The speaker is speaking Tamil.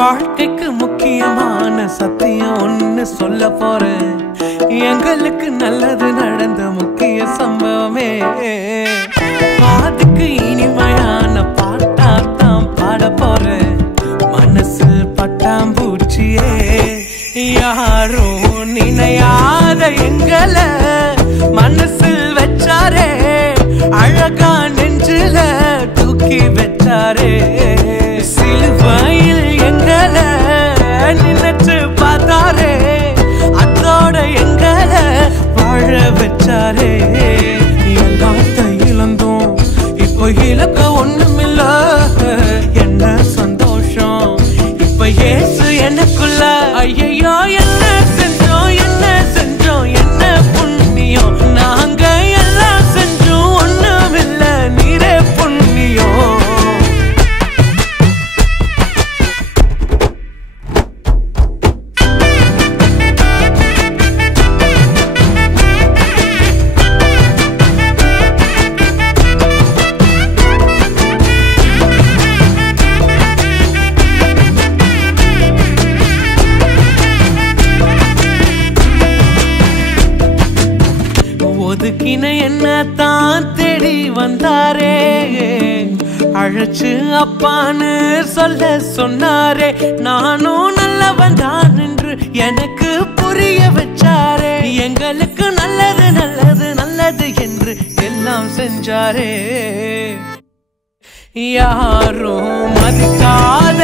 வாழ்க்கைக்கு முக்கியமான சத்தியம் ஒன்னு சொல்ல போறேன். எங்களுக்கு நல்லது நடந்த முக்கிய சம்பவமே. அதுக்கு இனிமையான பாட்டாத்தான் பாட போறேன். மனசு பட்டாம்பூச்சியே யாரும் நினையாத எங்களை மனசில் வச்சாரே, அழகா நெஞ்சில தூக்கி வச்சாரே. சிலுவையில் எங்களை நினைச்சு பார்த்தாரே, அதோட எங்களை வாழ வச்சாரே. எல்லாத்தையும் இழந்தோம், இப்போ இழக்க ஒண்ணுமில்ல. என்ன சந்தோஷம் இப்ப ஏசு எனக்குள்ள. ஐயோ என்ன செஞ்சோம் என்ன செஞ்சோம் என்ன புண்ணியம், நாங்க எல்லாம் செஞ்சோம் ஒண்ணுமில்ல நீரே புண்ணியம். ஒதுக்கின என்ன தான் தேடி வந்தாரே, அழைச்சு அப்பான்னு சொல்ல சொன்னாரே. நானும் நல்லவன் தான் என்று எனக்கு புரிய வச்சாரே. எங்களுக்கு நல்லது நல்லது நல்லது என்று எல்லாம் செஞ்சாரே. யாரும் மதிக்காத